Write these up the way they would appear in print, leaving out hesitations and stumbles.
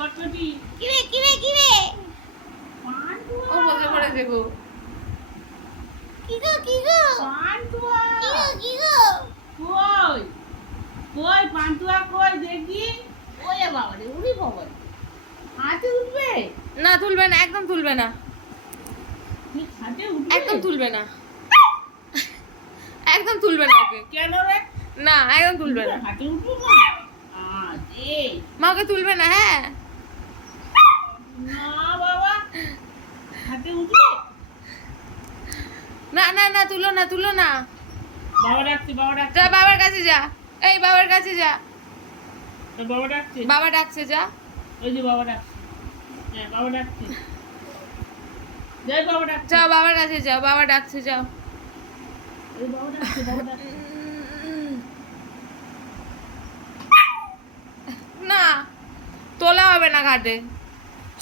কটকটি কিরে ও বসে পড়েছে গো। কি গো পান্তুয়া কই কই পান্তুয়া কই দেখি। ওরে বাবা রে, উড়ি বাবা, হাতে উঠবে না, তুলবে না, একদম তুলবে না, তুই হাতে উঠবে একদম তুলবে না, একদম তুলবে না ওকে। কেন রে? না, একদম তুলবে না, হাতে উঠবে না। দে মা ওকে তুলবে না। হ্যাঁ না বাবা, হাতে উঠবে। না না না, তুলো না। বাবা ডাকছে, বাবা ডাকছে, যা বাবার কাছে যা, এই বাবার কাছে যা, তোর বাবা ডাকছে। বাবা ডাকছে, যা। ওই যে বাবা ডাকছে, হ্যাঁ বাবা ডাকছে, যাই বাবা ডাকছে, যাও বাবার কাছে যাও, বাবা ডাকছে, যাও। ওই বাবা ডাকছে, বাবা ডাকছে। না, তোলা হবে না খাটে,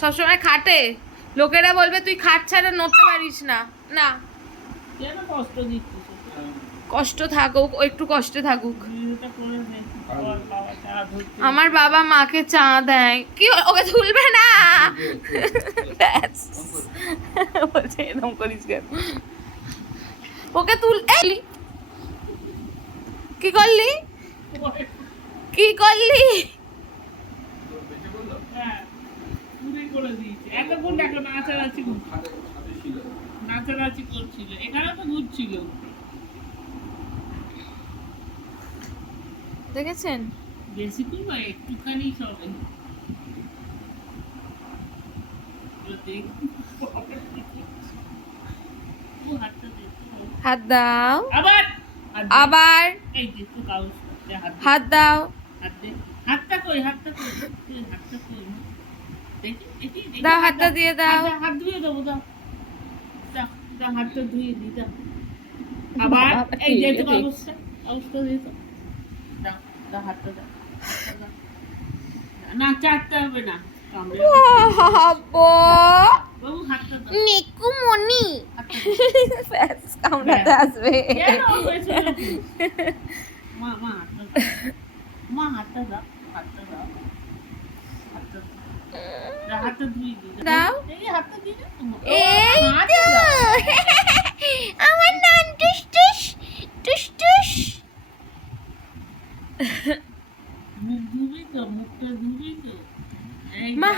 সবসময় খাটে লোকেরা বলবে তুই খাট ছাড়া নড়তে পারিস না। না, কেন কষ্ট দিচ্ছিস? কষ্ট থাকুক, ও একটু কষ্টে থাকুক। ভিডিওটা করে নে, ওর বাবা চা ধরছে। আমার বাবা মাকে চা দেয়। কি ওকে তুলবে না? ব্যাস। বলছে এরকম করিস কেন? ওকে এই কি করলি? কি করলি? হ্যাঁ, চুরি করে দিয়েছে। এতক্ষণ দেখো নাচানাচি করছিল, এখানে তো ঘুরছিল। দেখেছেন? বেশি করবো একটুখানি সবাই হাত দাও, আবার আবার এই যে তো কাউস হাত দাও। হাত দে, হাতটা কই দেখি দেখি দাও, হাতটা দিয়ে দাও। হাত ধুয়ে দেবো, দাও দাও দাও, হাতটা ধুয়ে দি, দাও। আবার এই যে তো কাউসটা দিয়ে তো দাও, দাও হাতটা দাও, না চাটতে হবে না, কামড়ে বাবু হাতটা দাও, নিকুমনি ব্যাস কামড়াতে আসবে। কেন পেছনে কি? মা হাতটা দাও, মা হাতটা দাও, হাতটা দাও, হাতটা দাও, হাতটা ধুয়ে দি, দাও। এই হাতটা দিয়ে দাও। এই হাতটা তো দাও। আমার নাম টুস টুস টুস টুস। মুখ ধুবি তো, মুখটা ধুবি তো। এই মা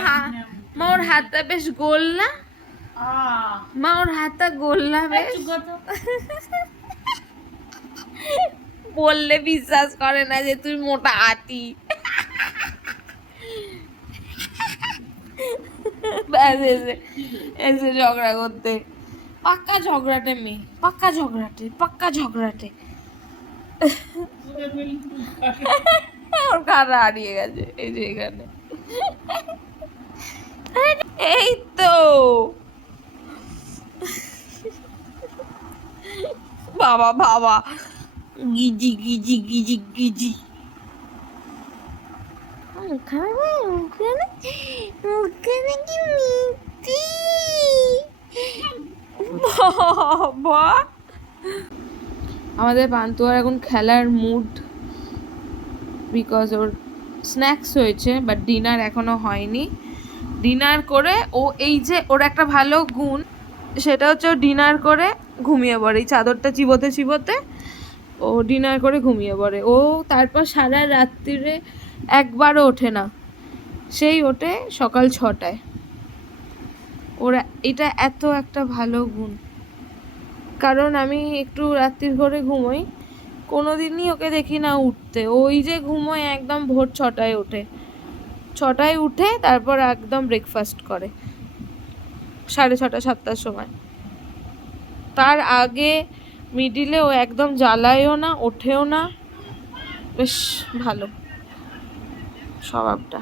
মা ওর হাতটা বেশ গোল না? মা ওর হাতটা গোল না বেশ? বললে বিশ্বাস করে না যে তুই মোটা হাতি। ব্যাস এসে ঝগড়া করতে। পাক্কা ঝগড়াটে মেয়ে, পাক্কা ঝগড়াটে। ওর কাটা হারিয়ে গেছে, এই যে এখানে। এই তো বাবা গিজি গিজি। মুখখানে কি মিষ্টি বাবা। আমাদের পান্তুয়ার এখন খেলার মুড, বিকজ ওর স্ন্যাক্স হয়েছে বাট ডিনার এখনো হয়নি। ডিনার করে ও, এই যে ওর একটা ভালো গুণ, সেটা হচ্ছে ও ডিনার করে ঘুমিয়ে পড়ে। এই চাদরটা চিবোতে ও ডিনার করে ঘুমিয়ে পড়ে। ও তারপর সারা রাত্রিরে একবারও ওঠে না, সেই ওঠে সকাল 6টায়। ওরা এটা এত একটা ভালো গুণ, কারণ আমি একটু রাত্রির করে ঘুমোই, কোনোদিনই ওকে দেখি না উঠতে। ওই যে ঘুমোয় একদম ভোর 6টায় ওঠে, 6টায় উঠে তারপর একদম ব্রেকফাস্ট করে 6:30 7টার সময়। তার আগে মিডিলে ও একদম জ্বালায়ও না, ওঠেও না। বেশ ভালো স্বভাবটা।